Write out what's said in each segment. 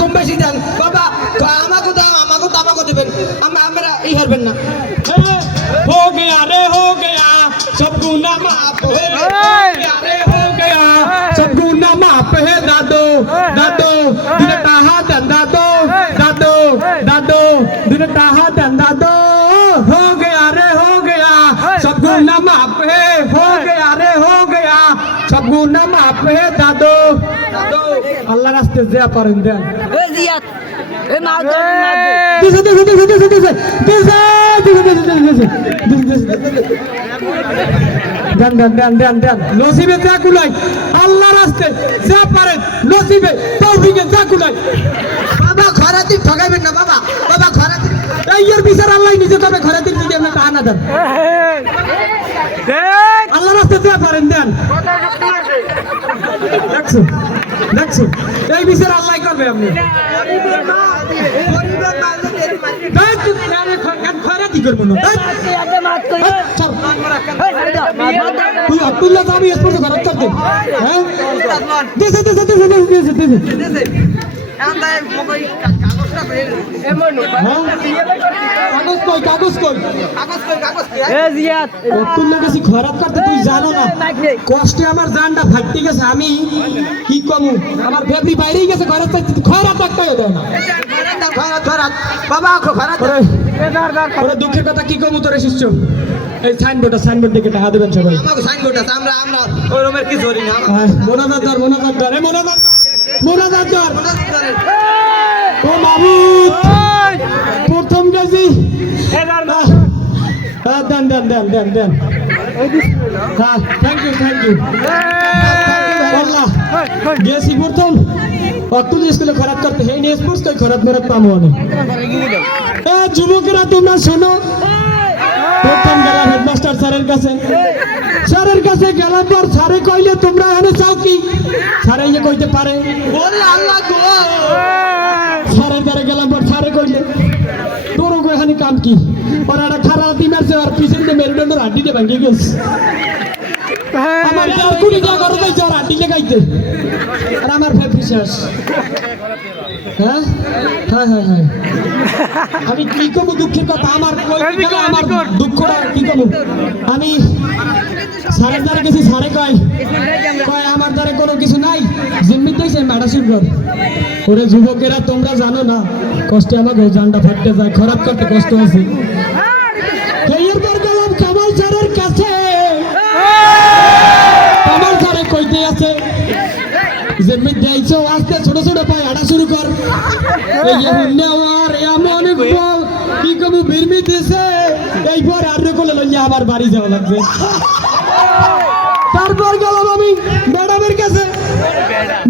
কম বেশি দেন বাবা আমাকে দাও আমাকে দেবেন আমরা এই হারবেন না हो गया रे हो गया सब गुना माफ है रे हो गया सब गुना माफ है दादो दादो दिन ताहा दादो दादो दादो दिन ताहा दादो हो गया रे हो गया सब गुना माफ है हो गया रे हो गया सब गुना माफ है दादो दादो अल्लाह रास्ते से पारें दे ए जियात ए मार दे দেন নসিবে যা কুলাই আল্লাহ রাস্তে যা পারেন নসিবে তৌফিকে যা কুলাই বাবা খরাতি ঠকাইবেন না বাবা খরাতি এই এর বিচার আল্লাহ নিজে তবে খরাতি যদি আমরা তা না দেন আল্লাহ রাস্তে যা পারেন দেন দেখছো এই বিচার আল্লাহ করবে আপনি খরাতি করবো না তুই আব্দুল্লাহ আমি স্পর্শ করার করতে হ্যাঁ কাগজ কই খরাত করতে তুই জানো না কষ্টে আমার জানটা ফাটতে গেছে আমি কি কমু আমার ফেব্রি বাইরেই গেছে খরাত একটা দেয় না বাবা খরাত দুঃখের কথা কি কমু তোরে শিষ্য এই সাইনবোর্ড দিকে টাকা দেবেন সবাই আমাকে সাইনবোর্ড আছে আমরা ওই রুমের কি ধরি না মোনাজাত দর ও মাহবুব প্রথম গেছি দেন হ্যাঁ থ্যাংক ইউ আল্লাহ গেছি প্রথম অতুল স্কুলে খরাত করতে এই নিয়ে স্পোর্টস কই খরাত মেরাত পামো আমি যুবকেরা তোমরা শোনো প্রথম গেলাম হেডমাস্টার স্যারের কাছে গেলাম পর স্যারে কইলে তোমরা এখানে চাও কি স্যারে যে কইতে পারে আল্লাহ গো স্যারের দ্বারা গেলাম পর স্যারে কইলে তোরও এখানে কাম কি ওরা একটা খারাপ মারছে আর পিছনে মেরুদণ্ডের হাড্ডিতে ভাঙে গেছে আমার কুড়ি টাকা করে দিয়েছে আর হাড্ডি লেগাইতে আর আমার ফেব্রি শেষ হ্যাঁ আমি কি করবো দুঃখের কথা আমার দুঃখটা কি করবো আমি সাড়ে দ্বারা গেছি সাড়ে কয় আমার দ্বারা কোনো কিছু নাই জিম্মি দিয়েছে ম্যাডাসির ঘর ওরে যুবকেরা তোমরা জানো না কষ্টে আমাকে জানটা ফাটতে যায় খারাপ করতে কষ্ট আছে এরপর গেলাম কামাল স্যারের কাছে কামাল স্যারে কইতে আছে জিম্মি দিয়েছো আস্তে ছোট ছোট পায়ে হাঁটা শুরু কর এমন কি কবু বিরমি দিছে এইবার আর কোলে লইয়া আবার বাড়ি যাওয়া লাগবে তারপর গেলাম আমি ম্যাডামের কাছে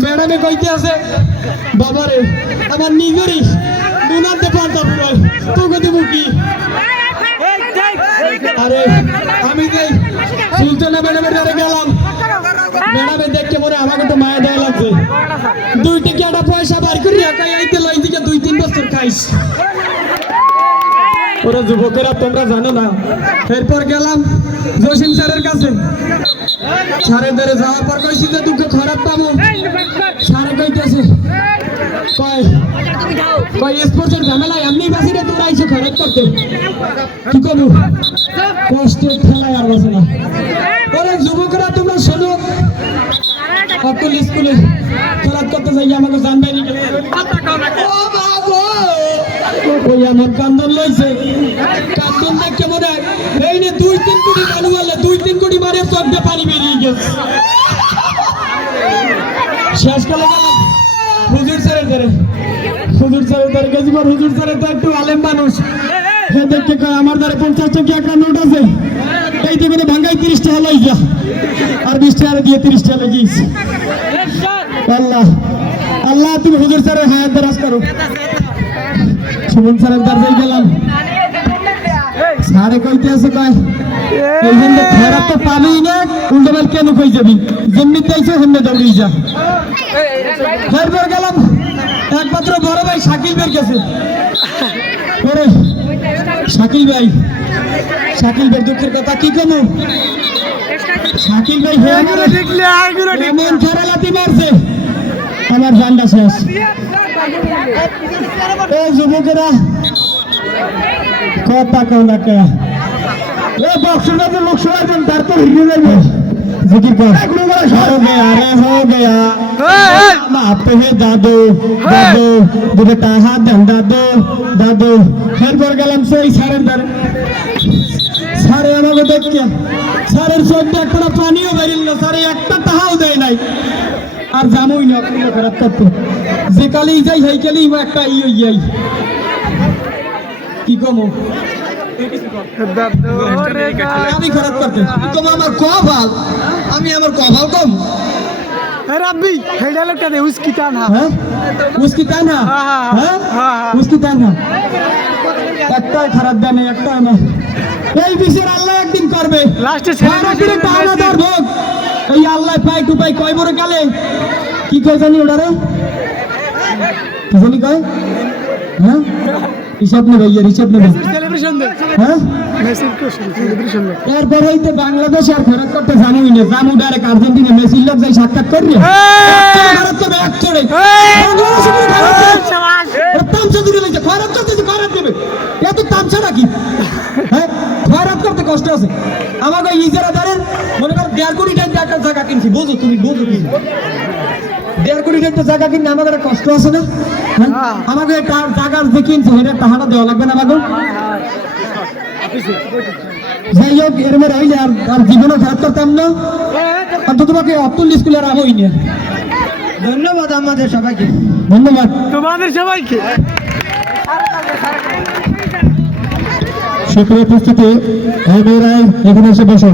ম্যাডামে কইতে আছে বাবারে আমার নিজেরই দুনাতে পারতাম তোকে দেবো কি আরে আমি যে সুলতানা ম্যাডামের কাছে গেলাম ম্যাডামে দেখতে পরে আমাকে তো মায়া দেওয়া লাগছে 2 টাকা পয়সা বার করি এইতে লই দিকে 2-3 বছর খাইস ওরা যুবকেরা তোমরা জানো না এরপর গেলাম জসিম স্যারের কাছে স্যারের দ্বারে যাওয়ার পর কইছি যে তোকে খারাপ পাবো স্যারে কইতেছে কয় স্পোর্টসের ঝামেলা এমনি বাসি রে তোরা আইছো খারাপ করতে কি করবো কষ্টের খেলায় আর বাসে না ওরা যুবকেরা তোমরা শোনো অতুল স্কুলে খেলাধ করতে যাই আমাকে জানবে ওই আমার কান্দন লইছে কান্দন দেখে মনে হয় এই নে 2-3 কোটি মানুষ বললে 2-3 কোটি মারে চোখ দিয়ে পানি বেরিয়ে গেছে শেষ করে গেলাম হুজুর স্যারের দ্বারে গেছি পর হুজুর স্যারের তো একটু আলেম মানুষ দেখে কয় আমার দ্বারা 50 টাকা একটা নোট আছে এই দিকে ভাঙ্গাই 30 টাকা লই যা আর 20 টাকা দিয়ে 30 টাকা লাগিস আল্লাহ তুমি হুজুর স্যারের হায়াত দরাজ করো সুমন স্যারের দ্বারে গেলাম স্যারে কইতে আছে কয় এই জন্য খারাপ তো পাবেই না উল্টো বেল কেন কই যাবি যেমনি চাইছো সেমনি দৌড়ি যা এরপর গেলাম একমাত্র বড় ভাই শাকিল বের গেছে ওরে শাকিল ভাই দুঃখের কথা কি কমু শাকিল ভাই এমন খেলালাতি মারছে আমার জানটা শেষ এই যুবকেরা কথা কও না কে এই বক্সটা যে লোক সবাই দেন তার তো হিরে যাবে জিকির কর हो गया माफ है दादू दादू দুটো হাত দেন দাদু দাদু এরপর গেলাম সেই সারের দ্বারে সারে আমাকে দেখকে সারের চোখে একটা পানিও বেরিল না সারে একটা তাহাও দেয় নাই আর জামুই না কোনো খারাপ করতে যে কালেই যাই সেই কালেই একটা যাই কি কমো আমি খারাপ করতে তুমি আমার কপাল আমি আমার কপাল কম रब्बी हेडा लगता है उसकी ताना হ্যাঁ उसकी ताना হ্যাঁ उसकी ताना একটাই খারাপ দেয় না একটাই না এই বিচার আল্লাহ একদিন করবে লাস্টে সারাদিনে টানা তার ভোগ এই আল্লাহ পাই টু পাই কয় বড় গেলে কি কয় জানি ওটারে কি জানি কয় হ্যাঁ হিসাব নেবে হিসাব নেবে सेलिब्रेशन दे হ্যাঁ मैसेज को सेलिब्रेशन दे এরপরে তো বাংলাদেশ আর ফেরত করতে জানুই না জামু ডাইরেক্ট আর্জেন্টিনা মেসির লোক যাই সাক্ষাৎ করবে ভারত তো ব্যাক চড়ে তামসা দিলে লাগছে খয়রাত করতে খয়রাত দেবে এত তামসা নাকি হ্যাঁ খয়রাত করতে কষ্ট আছে আমাকে ইজারাদারের মনে কর 1.5 কোটি টাকা একটা জায়গা কিনছি বুঝো তুমি বুঝো কি 1.5 কোটি টাকা জায়গা কিনলে আমাকে একটা কষ্ট আছে না হ্যাঁ? আমাকে তার জায়গার যে কিনছে এটা টাকাটা দেওয়া লাগবে না আমাকে যাই হোক এর মধ্যে হইলে আর জীবনে খারাপ করতাম না অন্তত তোমাকে অতুল স্কুলের আমই না ধন্যবাদ আমাদের সবাইকে ধন্যবাদ तुम्हारे सबाई के সুপ্রিয় উপস্থিতি এই মেয়েরাই এখানে এসে বসো